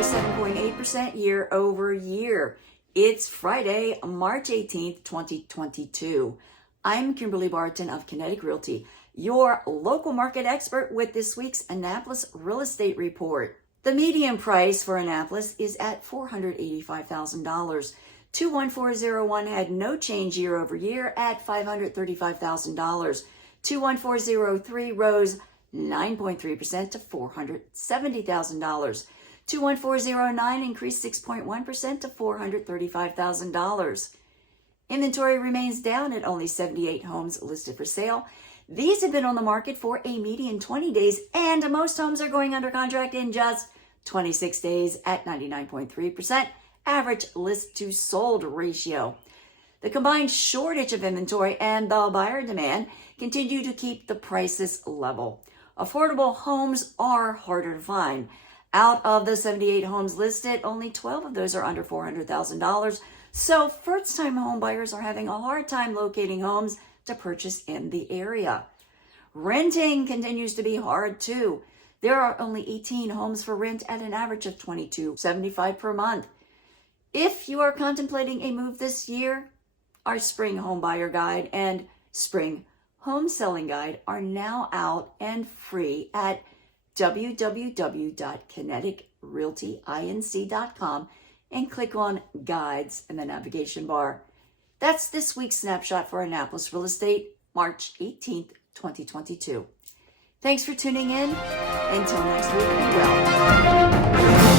rose 7.8% year over year. It's Friday, March 18th, 2022. I'm Kimberly Barton of Kinetic Realty, your local market expert with this week's Annapolis Real Estate Report. The median price for Annapolis is at $485,000. 21401 had no change year over year at $535,000. 21403 rose 9.3% to $470,000. 21409 increased 6.1% to $435,000. Inventory remains down at only 78 homes listed for sale. These have been on the market for a median 20 days, and most homes are going under contract in just 26 days at 99.3% average list to sold ratio. The combined shortage of inventory and the buyer demand continue to keep the prices level. Affordable homes are harder to find. Out of the 78 homes listed, only 12 of those are under $400,000. So first-time home buyers are having a hard time locating homes to purchase in the area. Renting continues to be hard too. There are only 18 homes for rent at an average of $22.75 per month. If you are contemplating a move this year, our Spring Home Buyer Guide and Spring Home Selling Guide are now out and free at www.kineticrealtyinc.com and click on Guides in the navigation bar. That's this week's snapshot for Annapolis Real Estate, March 18th, 2022. Thanks for tuning in. Until next week, be well.